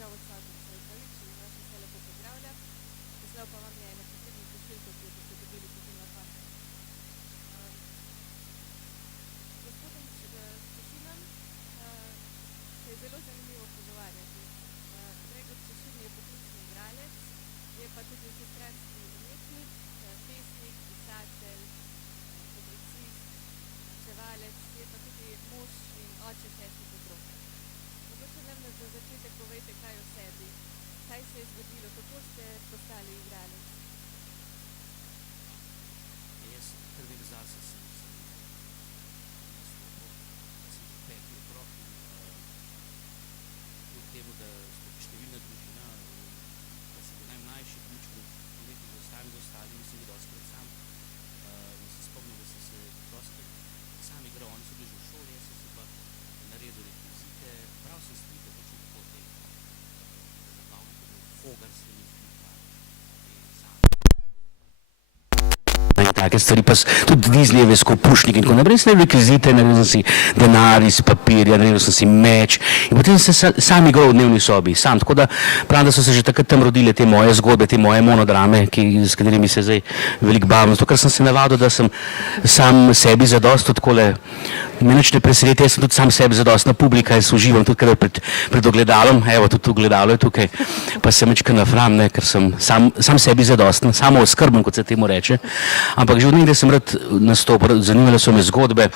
žal odsoten, se opravičujem in vas vse lepo pozdravljam. Poslal pa vam je eno posebno pošiljko, ki jo boste dobili potem na koncu. Gospodom Češinom se je zelo zanimivo pogovarjati. Gregor Češin je poklicni igralec, je pa tudi vsestranski umetnik, pesnik, pisatelj, publicist, čevalec, je pa tudi mož in oče 6 otrok. Mogoče nam za začetek povejte kaj o sebi. Kaj se je zgodilo, kako ste postali igralec? Jaz prvi zase sem peti otrok in kljub temu, da smo številna družina, da sem bil najmlajši, ključno leti z ostalimi sem bil dostikrat sam in se spomnim, da sem se dostikrat sam igral, oni so bili že v šoli, jaz sem se pa naredil rekvizite, prav sem strike, točno tako te zabavne, Fogar se mi zdi pa take stvari, pa tudi Disneyjeve skopušnik in tako naprej, sem rekvizite, naredil sem si denar iz papirja, naredil sem si meč in potem sem se sam igral v dnevni sobi, sam, tako da pravim, da so se že takrat tam rodile te moje zgodbe, te moje monodrame, s katerimi se zdaj veliko bavim, zato ker sem se navadil, da sem sam sebi zadost, takole, me nič ne preseneti, jaz sem tudi sam sebi zadostna publika, jaz uživam tudi kadar pred ogledalom, evo, tudi ogledalo je tukaj, pa se mečka nafram, ne, ker sem sam sebi zadosten, samo oskrben, kot se temu reče, ampak že od nekdaj sem rad nastopil, zanimale so me zgodbe,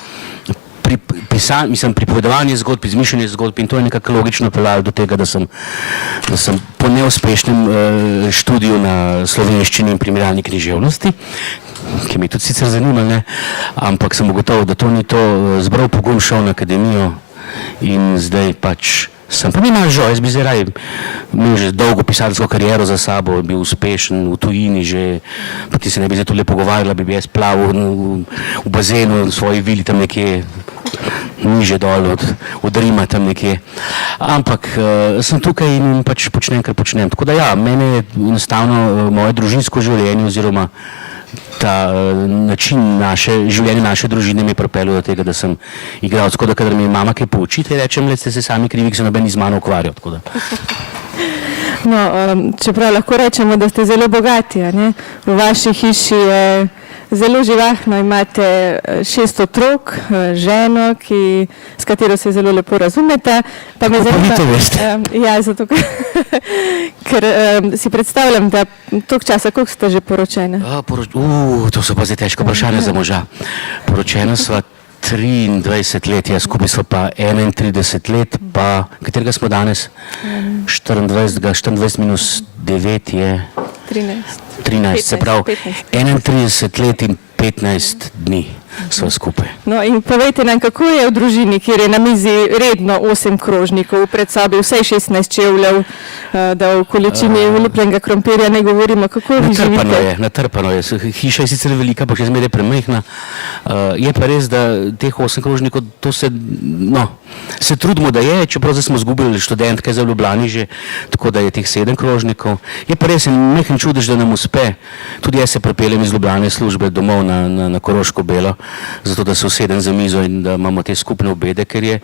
pripovedovanje zgodb, izmišljanje zgodb in to je nekako logično peljalo do tega, da sem po neuspešnem študiju na slovenščini in primerjalni književnosti, ki mi je tudi sicer zanimalo, ne, ampak sem ugotovil, da to ni to, zbral pogum, šel na akademijo in zdaj pač sem pa nimam žal, jaz bi zdaj raj imel že dolgo pisateljsko kariero za sabo, bil uspešen v tujini že, pa ti se ne bi zdaj tule pogovarjala, bi jaz plaval v bazenu v svoji vili tam nekje niže dol od Rima tam nekje, ampak sem tukaj in pač počnem, kar počnem, tako da ja, mene je enostavno moje družinsko življenje oziroma ta način življenja naše družine mi je pripeljal do tega, da sem igral, tako da kadar mi je mama kaj poučite, rečem, le ste se sami krivi, ki se noben iz mano ukvarjal, tako da. No, čeprav lahko rečemo, da ste zelo bogati, a ne? V vaši hiši je zelo živahno, imate 6 otrok, ženo, s katero se zelo lepo razumete. Pa me zanima, kako vi to veste? Ja, zato ker si predstavljam, da toliko časa, koliko ste že poročene? To so pa zdaj težko vprašanje za moža. Poročena sva 23 let, jaz skupaj sva pa 31 let, pa katerega smo danes? 24 minus 9 je... 13, se pravi 31 let in 15 dni sva skupaj. No in povejte nam, kako je v družini, kjer je na mizi redno 8 krožnikov, pred sobi vsaj 16 čevljev, da v količini ulepljenega krompirja ne govorimo, kako vi živite? Natrpano je, hiša je sicer velika, pa še zmeraj premajhna, je pa res, da teh 8 krožnikov, to se trudimo, da je, čeprav zdaj smo zgubili študentke za Ljubljani že, tako da je teh 7 krožnikov, je pa res nekaj čudež, da nam uspe, tudi jaz se pripeljem iz Ljubljane službe domov na Koroško Belo, zato da se usedem za mizo in da imamo te skupne obede, ker je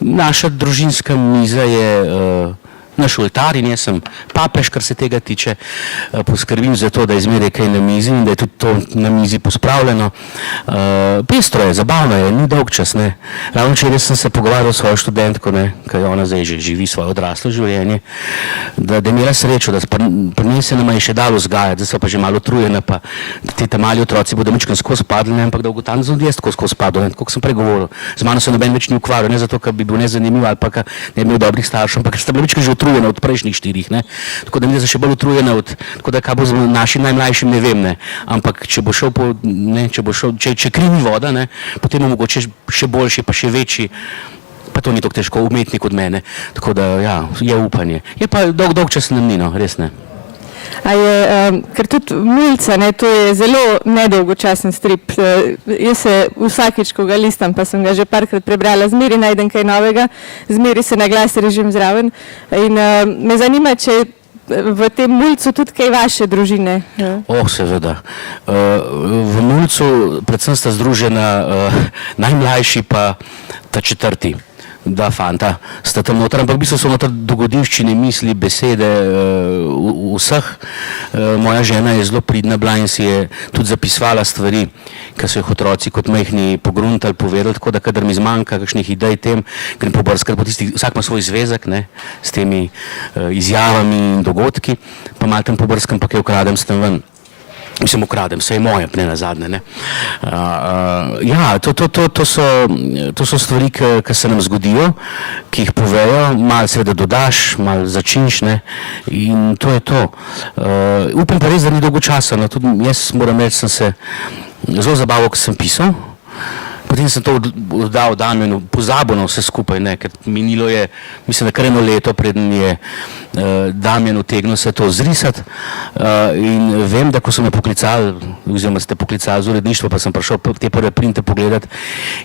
naša družinska miza je naš oltar in jaz sem papež, kar se tega tiče, poskrbim za to, da je zmeraj kaj na mizi in da je tudi to na mizi pospravljeno. Pestro je, zabavno je, ni dolg čas, ne. Ravno včeraj sem se pogovarjal s svojo študentko, ne, kaj ona zdaj že živi svoje odraslo življenje, da je imela srečo, da pri njej se nama je še dalo vzgajati, zdaj so pa že malo utrujena, pa ti ta mali otroci bodo mičkeno skozi padli, ampak da ugotavljam, da jaz skozi padel, tako sem pregovoril. Z mano se noben več ni ukvarjal, ne zato, ker bi bil nezanimiv ali pa ker ne bi imel dobrih staršev, ampak ker sta bila mičkeno že utrujena od prejšnjih 4, ne. Tako da mi je še bolj utrujena tako da kaj bo z našim najmlajšim, ne vem, ne. Ampak če bo šel če kri ni voda, ne, potem bo mogoče še boljši, pa še večji, pa to ni tako težko, umetnik od mene. Tako da, ja, je upanje. Je pa dolg čas nam ni, no, res ne. Ker tudi Mulca, to je zelo nedolgočasen strip. Jaz se vsakič, ko ga listam, pa sem ga že parkrat prebrala, zmeri najdem kaj novega, zmeri se na glas režim zraven. In me zanima, če v tem Mulcu tudi kaj vaše družine? Seveda. V Mulcu predvsem sta združena najmlajši pa ta 4. dva fanta sta tam noter, ampak v bistvu so noter dogodivščine, misli, besede vseh. Moja žena je zelo pridna bila in si je tudi zapisovala stvari, ki so jih otroci kot majhni pogruntali, povedali, tako da kadar mi zmanjka kakšnih idej tem, grem pobrskati po tistih, vsak ima svoj zvezek, ne, s temi izjavami in dogodki, pa malo tam pobrskam, pa kaj ukradem s tem ven. Mislim, ukradem, vse je moje, ne nazadnje, ne. Ja, to so stvari, ki se nam zgodijo, ki jih povejo, malo seveda dodaš, malo začiniš, ne, in to je to. Upam pa res, da ni dolgo časa, no, tudi jaz moram reči, sem se zelo zabaval, ko sem pisal, potem sem to oddal Damjanu, pozabil na vse skupaj, ne, ker minilo je, mislim, da kar eno leto, preden je Damjan utegnil se to zrisati, in vem, da ko so me poklicali, oziroma ste poklicali z uredništva, pa sem prišel te prve printe pogledati,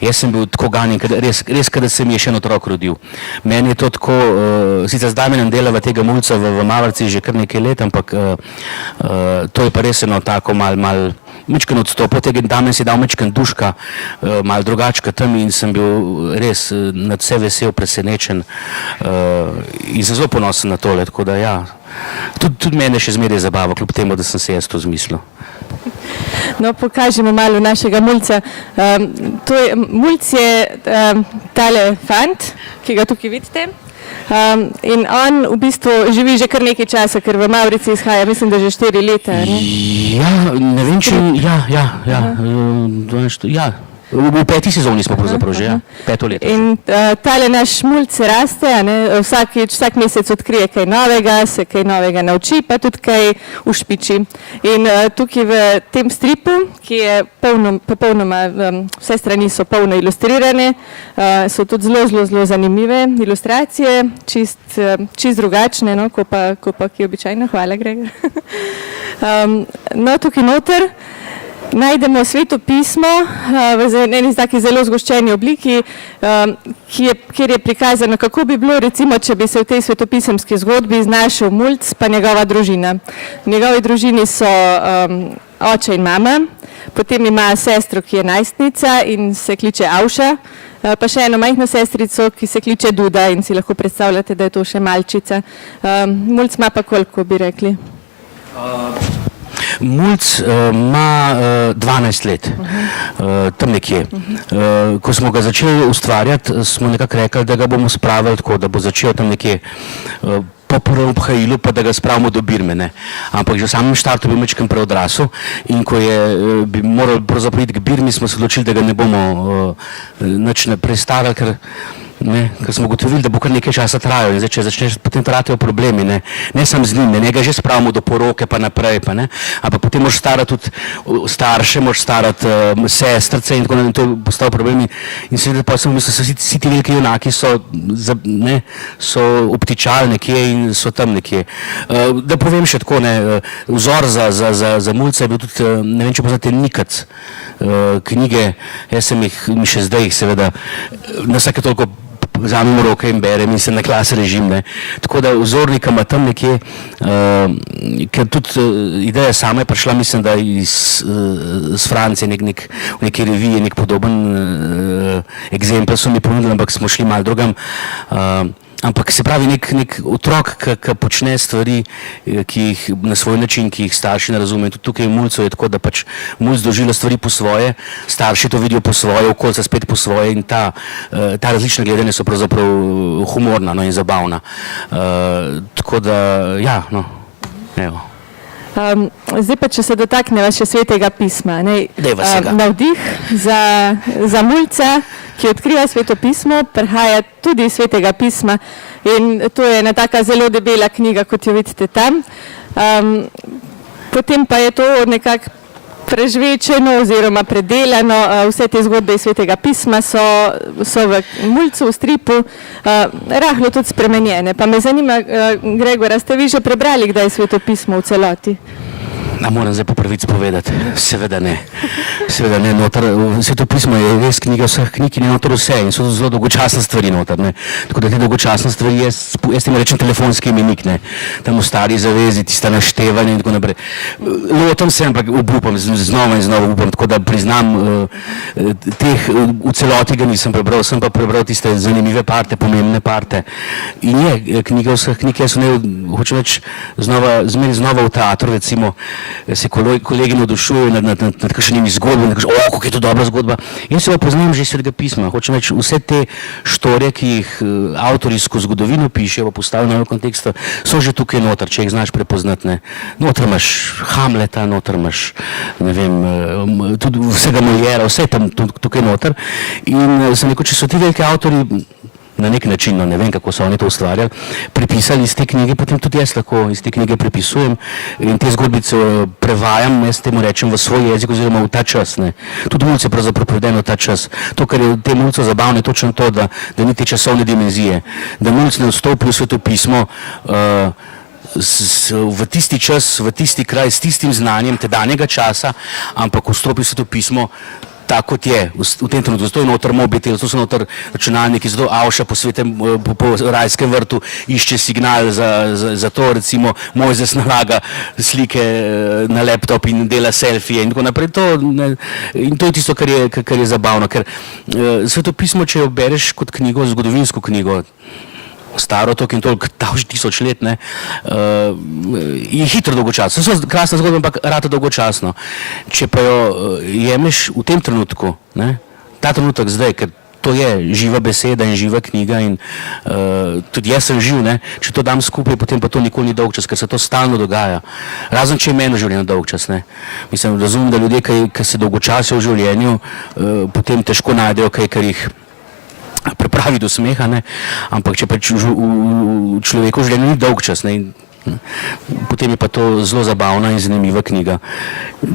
jaz sem bil tako ganjen, res kada se mi je še en otrok rodil. Meni je to tako, sicer z Damjanom delava tega mulca v Mavrci že kar nekaj let, ampak to je pa res eno tako malo mičken odstop, od tega Damjan si dal mičken duška, malo drugačka tam in sem bil res nad vse vesel, presenečen in sem zelo ponosen na tole, tako da ja, tudi mene še zmeraj zabava, kljub temu, da sem se jaz to zmislil. No, pokažemo malo našega mulca. Mulc je tale fant, ki ga tukaj vidite. In on v bistvu živi že kar nekaj časa, ker v Mavrici izhaja, mislim, da že 4 leta. Ja, ne vem, če... Ja. V 5. sezoni smo pravzaprav že, 5. leto. In tale naš mulc se raste, vsak mesec odkrije kaj novega, se kaj novega nauči, pa tudi kaj ušpiči. In tukaj v tem stripu, ki je popolnoma, vse strani so polno ilustrirane, so tudi zelo zanimive ilustracije, čist drugačne, no, ko pa ki običajno. Hvala, Gregor. No, tukaj noter najdemo Sveto pismo v eni taki zelo zgoščeni obliki, kjer je prikazano, kako bi bilo, recimo, če bi se v tej svetopisemski zgodbi znašel mulc pa njegova družina. V njegovi družini so oče in mama, potem ima sestro, ki je najstnica in se kliče Avša, pa še eno majhno sestrico, ki se kliče Duda in si lahko predstavljate, da je to še malčica. Mulc ima pa koliko, bi rekli? Mulc ima 12 let, tam nekje. Ko smo ga začeli ustvarjati, smo nekako rekli, da ga bomo spravili tako, da bo začel tam nekje po prvem obhajilu, pa da ga spravimo do Birme, ne. Ampak že v samem štartu bi mečkem preodrasel in ko bi morali pravzaprav iti k Birmi, smo se odločili, da ga ne bomo nič naprej starali, ker smo ugotovili, da bo kar nekaj časa trajalo in zdaj, če začneš, potem trajajo problemi, ne samo z njim, ne ga že spravimo do poroke pa naprej, pa ne, ampak potem moraš starati tudi starše, moraš starati sestrce in tako naprej, in to postav problemi in seveda pa sem mislil, vsi ti veliki junaki so obtičali nekje in so tam nekje. Da povem še tako, vzor za mulca je bil tudi, ne vem, če poznate Nikac, knjige, jaz sem jih, mi še zdaj seveda, na vsake toliko vzamem v roke in berem in se na klas režim, ne. Tako da vzornika ima tam nekje, ker tudi ideja sama je prišla, mislim, da iz Francije, v neki reviji, nek podoben eksempel so mi ponudili, ampak smo šli malo drugam. Ampak se pravi, nek otrok, ki počne stvari, ki jih na svoj način, ki jih starši ne razumejo. Tudi tukaj v mulcu je tako, da pač mulc doživlja stvari po svoje, starši to vidijo po svoje, okolica spet po svoje in ta različna gledanja so pravzaprav humorna in zabavna. Tako da, ja, no, evo. Zdaj pa, če se dotakneva še Svetega pisma. Navdih za mulca, ki odkriva Sveto pismo, prihaja tudi iz Svetega pisma in to je ena taka zelo debela knjiga, kot jo vidite tam. Potem pa je to nekako prežvečeno oziroma predelano, vse te zgodbe iz Svetega pisma so v mulcu, v stripu, rahlo tudi spremenjene. Pa me zanima, Gregor, ste vi že prebrali kdaj Sveto pismo v celoti? A moram zdaj po pravici povedati? Seveda ne. Seveda ne. Svetopismo je res knjiga vseh knjig in je noter vse in so zelo dolgočasne stvari noter. Ne. Tako da te dolgočasne stvari, jaz tem rečem telefonski imenik, ne. Tam v stari zavezi, tista naštevanja in tako naprej. Lotam se, ampak obupam, znova in znova upam, tako da priznam, teh v celoti ga nisem prebral, sem pa prebral tiste zanimive parte, pomembne parte. In je knjiga vseh knjig, jaz ne hočem več zmeri znova v teatru, recimo, se kolegi navdušujejo nad kakšnimi zgodbami, kako je to dobra zgodba. Jaz se pa poznam že iz Svetega pisma, hočem reči, vse te štorije, ki jih avtorji skozi zgodovino pišejo, pa postavijo v novem kontekstu, so že tukaj noter, če jih znaš prepoznati, ne. Noter imaš Hamleta, noter imaš, ne vem, tudi vsega Moliera, vse je tam tukaj noter. In sem rekel, če so ti veliki avtorji na nek način, no ne vem, kako so oni to ustvarjali, prepisali iz te knjige, potem tudi jaz lahko iz te knjige prepisujem in te zgodbice prevajam, jaz temu rečem, v svoj jezik oziroma v ta čas, ne. Tudi Mulc je pravzaprav preveden v ta čas. To, kar je v tem Mulcu zabavno, je točno to, da ni te časovne dimenzije. Da Mulc ne vstopi v svetopismo v tisti čas, v tisti kraj, s tistim znanjem tedanjega časa, ampak vstopi v svetopismo tako kot je, v tem trenutku, zato je noter mobitel, zato so noter računalniki, zato Avša po svetem, po rajskem vrtu išče signal za to, recimo Mojzes nalaga slike na laptop in dela selfije in tako naprej. In to je tisto, kar je zabavno, ker svetopismo, če jo bereš kot knjigo, zgodovinsko knjigo, staro toliko in toliko, tisoč let, ne, je hitro dolgočasno. So krasna zgodba, ampak rata dolgočasno. Če pa jo jemeš v tem trenutku, ne, ta trenutek zdaj, ker to je živa beseda in živa knjiga in tudi jaz sem živ, ne, če to dam skupaj, potem pa to nikoli ni dolgčas, ker se to stalno dogaja. Razen, če je meni v življenju dolgčas, ne. Mislim, razumem, da ljudje, ki se dolgočasijo v življenju, potem težko najdejo kaj, kar jih pripravi do smeha, ne, ampak če pač v človeku v življenju ni dolgčas, ne, potem je pa to zelo zabavna in zanimiva knjiga.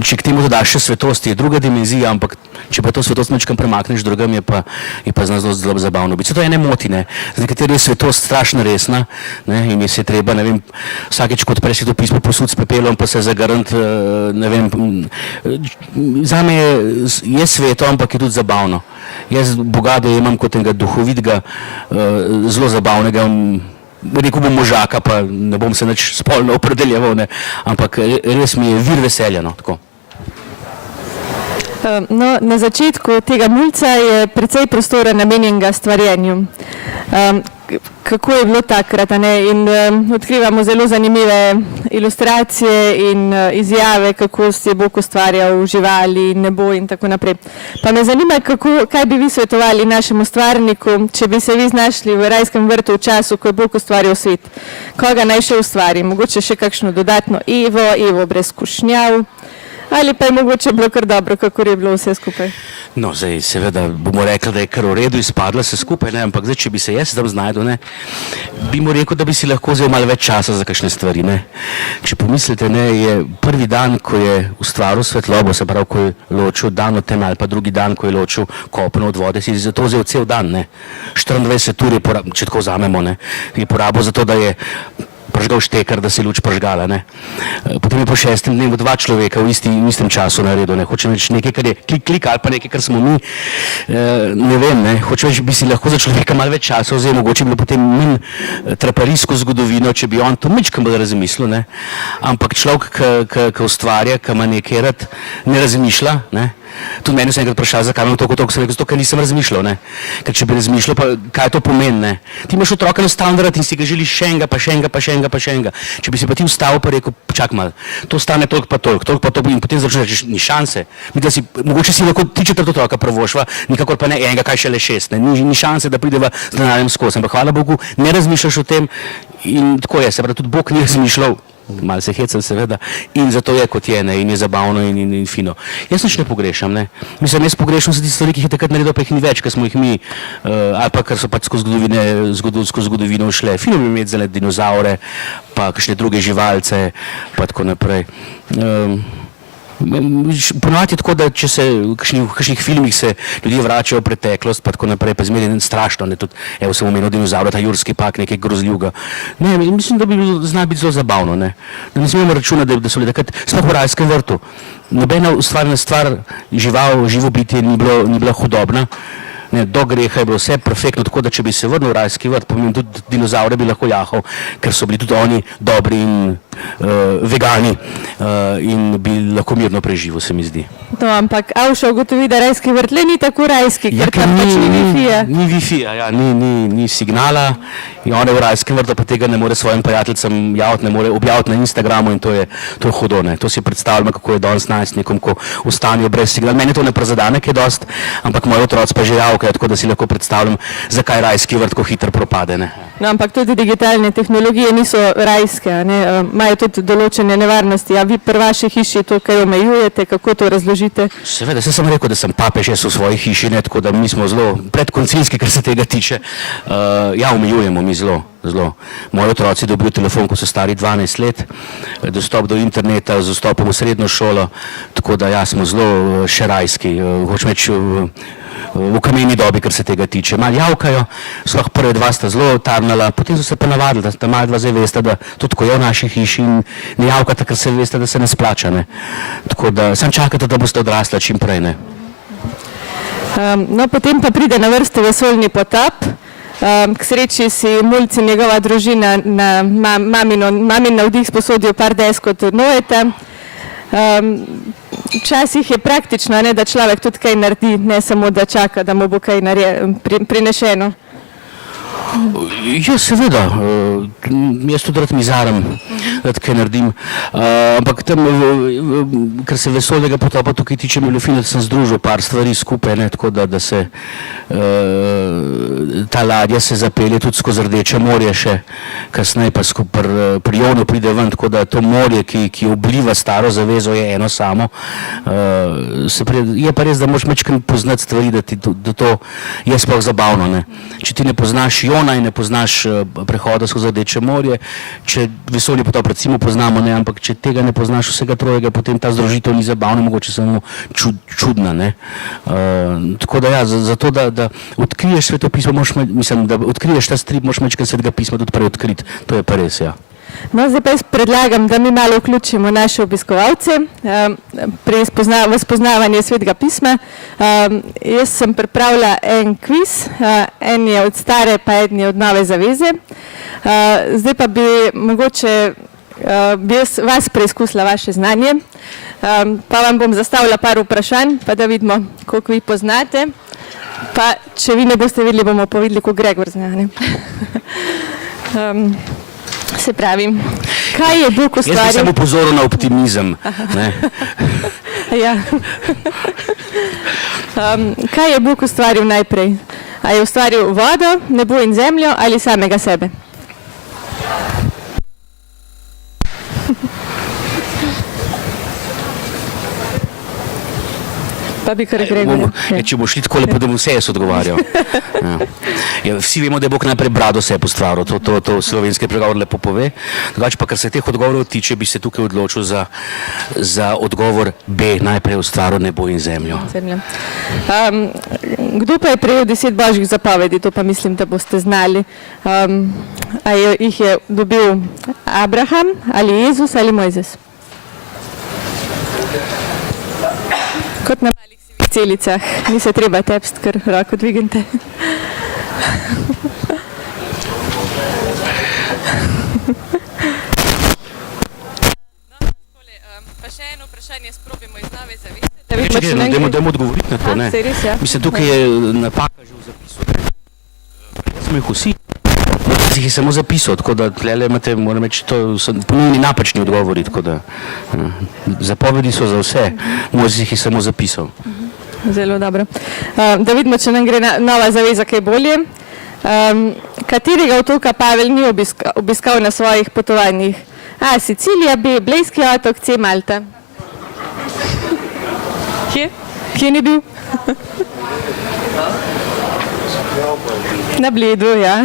Če k temu dodaš še svetost, je druga dimenzija, ampak če pa to svetost ničkam premakneš drugam, je pa zelo zabavno biti. Se to je ne moti, ne, za nekateri je svetost strašno resna, ne, in je se treba, ne vem, vsakeč kot prej svetopismo posud s pepelom, pa se zagrniti, ne vem, zame je sveto, ampak je tudi zabavno. Jaz Boga dojemam kot enega duhovitega, zelo zabavnega, rekel bom možaka, pa ne bom se nič spolno opredeljeval, ne, ampak res mi je vir veselja, no, tako. No, na začetku tega Mulca je precej prostora namenjenega stvarjenju. Kako je bilo takrat, a ne? In odkrivamo zelo zanimive ilustracije in izjave, kako si je Bog ustvarjal živali, nebo in tako naprej. Pa me zanima, kaj bi vi svetovali našemu stvarniku, če bi se vi znašli v rajskem vrtu v času, ko je Bog ustvarjal svet. Koga naj še ustvari? Mogoče še kakšno dodatno Evo brez skušnjav, ali pa je mogoče bilo kar dobro, kakor je bilo vse skupaj? No, zdaj seveda bomo rekli, da je kar v redu izpadlo vse skupaj, ne, ampak zdaj, če bi se jaz tam znajdel, ne, bi mu rekel, da bi si lahko vzel malo več časa za kakšne stvari, ne. Če pomislite, ne, je prvi dan, ko je ustvaril svetlobo, se pravi, ko je ločil dan od teme, ali pa drugi dan, ko je ločil kopno od vode, si za to vzel cel dan, ne. 24 ur je če tako vzamemo, ne, je porabil za to, da je pržgal štekar, da se je luč pržgala, ne. Potem je po 6. dnevu 2 človeka v istem času naredil, ne. Hočem reči nekaj, kar je klik ali pa nekaj, kar smo mi, ne vem, ne. Hočem reči, bi si lahko za človeka malo več časa vzel, mogoče bi bilo potem manj traparijsko zgodovino, če bi on to mičkam bolj razmislil, ne. Ampak človek, ki ustvarja, ki ima nekaj rad, ne razmišlja, ne. Tudi meni so enkrat vprašali, zakaj imam toliko, sem rekel, zato, ker nisem razmišljal, ne. Ker če bi razmišljal, pa kaj to pomeni, ne. Ti imaš otroka enostavno rad in si ga želiš še enega, pa še enega, pa še enega, pa še enega. Če bi si pa ti vstal pa rekel, čak malo, to stane toliko pa toliko in potem začneš reči, ni šanse. Mogoče si lahko 3/4 otroka prvošva, nikakor pa ne enega, kaj šele 6, ne. Ni šanse, da prideva z denarjem skozi, ampak hvala Bogu, ne razmišljaš o tem in tako je, se pravi, tudi Bog ni razmišljal. Malo se hecam seveda in zato je kot je, ne, in je zabavno in fino. Jaz nič ne pogrešam, ne. Mislim, jaz pogrešam se tiste stvari, ki jih je takrat naredil, pa jih ni več, ker smo jih mi, ali pa ker so pač skozi zgodovino šle. Fino bi imeti zele dinozaure, pa kakšne druge živalce, pa tako naprej. Ponovadi je tako, da če se v kakšnih filmih se ljudje vračajo v preteklost, pa tako naprej, pa zmeraj strašno, ne, tudi, evo sem omenil dinozaura, ta Jurski park, nekaj grozljivega. Ne, mislim, da bi zna biti zelo zabavno, ne. Da ne smemo računati, da so ljudje takrat, sploh v rajskem vrtu. Nobena ustvarjena stvar, živo bitje ni bila hudobna. Ne, do greha je bilo vse perfektno, tako da če bi se vrnil v rajski vrt, pomeni tudi dinozaure bi lahko jahal, ker so bili tudi oni dobri in vegani in bi lahko mirno preživel, se mi zdi. No, ampak Avša ugotovi, da rajski vrt le ni tako rajski, ker tam pač ni Wi-Fi-ja. Ni Wi-Fi-ja, ja, ni signala in on je v rajskem vrtu, pa tega ne more svojim prijateljcem javiti, ne more objaviti na Instagramu in to je hudo, ne. To si predstavljamo, kako je danes najstnikom, ko ostanijo brez signala. Meni to ne prizadene kaj dosti, ampak moji otroci pa že javkajo, tako da si lahko predstavljam, zakaj rajski vrt ko hitro propade, ne. No, ampak tudi digitalne tehnologije niso rajske, ne, imajo tudi določene nevarnosti. A vi pri vaši hiši to kaj omejujete, kako to razložite? Seveda, sem rekel, da sem papež, jaz v svoji hiši, ne, tako da mi smo zelo predkoncilski, kar se tega tiče. Ja, omejujemo mi zelo. Moji otroci dobijo telefon, ko so stari 12 let, dostop do interneta, z dostopom v srednjo šolo, tako da ja, smo zelo še rajski, hočem reči, v kameni dobi, kar se tega tiče. Malo javkajo, sploh prve dva sta zelo tarnala, potem so se pa navadili, da malo dva zdaj veste, da tudi ko je v naši hiši in ne javkate, ker se veste, da se ne splača, ne. Tako da sam čakate, da boste odrasla čim prej, ne. No, potem pa pride na vrsto vesoljni potop. K sreči si Mulc in njegova družina na mamin navdih sposodijo par desk od Noeta. Včasih je praktično, ne, da človek tudi kaj naredi, ne samo da čaka, da mu bo kaj prinešeno. Ja, seveda, jaz tudi rad mizaram, rad kaj naredim, ampak tam, ker se vesoljnega potopa tukaj tiče, mi je bilo fino, da sem združil par stvari skupaj, ne, tako da se ta ladja se zapelje tudi skozi Rdeče morje še, kasneje pa pri Jonu pride ven, tako da to morje, ki obliva staro zavezo, je eno samo. Je pa res, da moraš majčkeno poznati stvari, da to je sploh zabavno, ne. Če ti ne poznaš Jona in ne poznaš prehoda skozi Rdeče morje, če vesoljni potop recimo poznamo, ne, ampak če tega ne poznaš vsega trojega, potem ta združitev ni zabavna, mogoče samo čudna, ne. Tako da ja, zato da odkriješ svetopismo, mislim, da odkriješ ta strip, moraš majčkeno Svetega pisma tudi prej odkriti, to je pa res, ja. No, zdaj pa jaz predlagam, da mi malo vključimo naše obiskovalce v spoznavanje Svetega pisma. Jaz sem pripravila en kviz, en je od stare, pa en je od nove zaveze. Zdaj pa bi mogoče vas preizkusila vaše znanje, pa vam bom zastavila par vprašanj, pa da vidimo, koliko vi poznate. Pa če vi ne boste videli, bomo pa videli, koliko Gregor zna, ne. Se pravi, kaj je Bog ustvaril? Jaz bi samo pozoril na optimizem, ne. Ja. Kaj je Bog ustvaril najprej? A je ustvaril vodo, nebo in zemljo ali samega sebe? Pa bi kar Gregor. Če bo šli takole, pa da bom vse jaz odgovarjal. Vsi vemo, da je Bog najprej brado sebe ustvaril, to slovenski pregovor lepo pove. Drugače pa, kar se teh odgovorov tiče, bi se tukaj odločil za odgovor B, najprej ustvaril nebo in zemljo. Kdo pa je prejel 10 božjih zapovedi, to pa mislim, da boste znali. A jih je dobil Abraham ali Jezus ali Mojzes? Kot na malih sivih celicah, ni se treba tepsti, ker roko dvignite. Pa še eno vprašanje sprobimo iz nove zaveze. Dajmo odgovoriti na to, ne. Mislim, tukaj je napaka že v zapisu. Smo jih vsi, jih je samo zapisal, tako da tlele imate, moram reči, to so ponovni napačni odgovori, tako da zapovedi so za vse, Mojzes jih je samo zapisal. Zelo dobro. Da vidimo, če nam gre nova zaveza kaj bolje. Katerega otoka Pavel ni obiskal na svojih potovanjih? A, Sicilija, B, Blejski otok, C, Malta. Kje? Kje ni bil? Na Bledu, ja.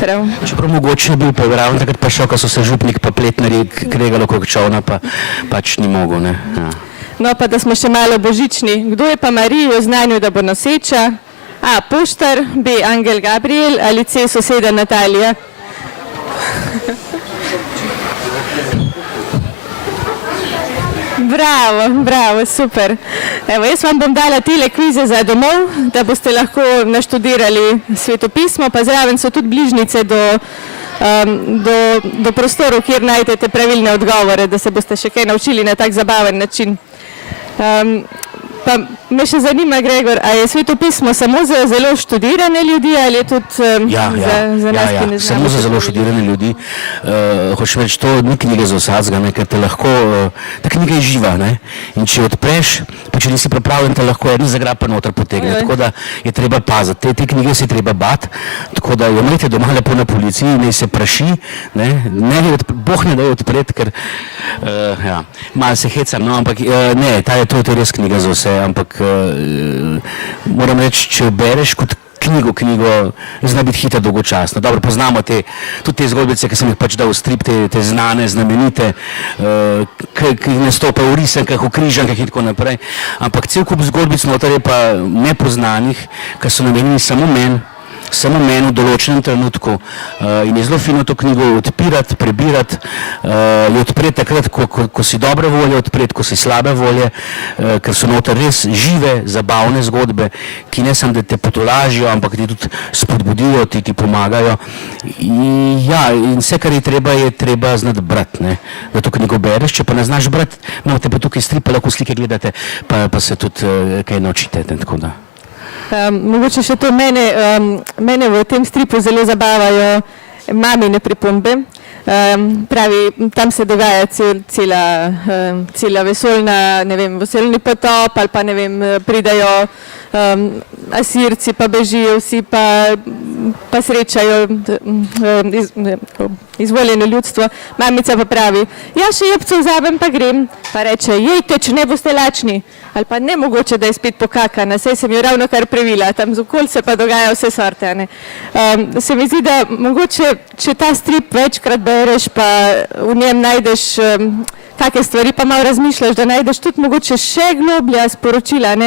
Prav. Čeprav mogoče je bil pa ravno takrat pa šel, ko so se župnik pa pletnari kregalo okrog čovna, pa pač ni mogel, ne. Ja. No, pa da smo še malo božični. Kdo je pa Marijo oznanil, da bo noseča? A. Poštar, B. Angel Gabriel ali C. Soseda Natalija? Bravo, bravo, super. Evo, jaz vam bom dala tile kvize za domov, da boste lahko naštudirali svetopismo, pa zraven so tudi bližnjice do prostorov, kjer najdete pravilne odgovore, da se boste še kaj naučili na tak zabaven način. Pa me še zanima, Gregor, a je svetopismo samo za zelo študirane ljudi ali je tudi za nas, ki ne znamo? Samo za zelo študirane ljudi. Hočem reči, to ni knjiga za vsakega, ker te lahko, ta knjiga je živa, ne? In če jo odpreš, pa če nisi pripravljen, te lahko en zagrab pa noter potegne, tako da je treba paziti. Te knjige se je treba bati, tako da jo imejte doma lepo na policiji, naj se praši, Bog ne da jo odpreti, ker malo se hecam, no, ampak ne, to je res knjiga za vse, ampak moram reči, če jo bereš kot knjigo, zna biti hitra dolgočasna. Dobro, poznamo tudi te zgodbice, ki sem jih pač dal v strip, te znane, znamenite, ki nastopajo v risankah, v križankah in tako naprej, ampak cel kup zgodbic noter je pa nepoznanih, ki so namenjeni samo meni v določenem trenutku in je zelo fino to knjigo odpirati, prebirati, jo odpreti takrat, ko si dobre volje, odpreti, ko si slabe volje, ker so noter res žive, zabavne zgodbe, ki ne samo, da te potolažijo, ampak ti tudi spodbudijo, ti pomagajo. In vse, kar je treba znati brati, da to knjigo bereš, če pa ne znaš brati, imate pa tukaj strip, pa lahko slike gledate, pa se tudi kaj naučite, tako da. Mogoče še to, mene v tem stripu zelo zabavajo mamine pripombe. Pravi, tam se dogaja cela vesoljna, vesoljni potop ali pa pridajo Asirci, pa bežijo vsi, pa srečajo izvoljeno ljudstvo. Mamica pa pravi, ja, še jebco vzamem pa grem, pa reče, jejte, če ne boste lačni, ali pa ne mogoče, da je spet pokakana, saj sem jo ravno kar previla, tam z okol se pa dogaja vse sorte. Se mi zdi, da mogoče, če ta strip večkrat bereš, pa v njem najdeš kakšne stvari, pa malo razmišljaš, da najdeš tudi mogoče še globlja sporočila,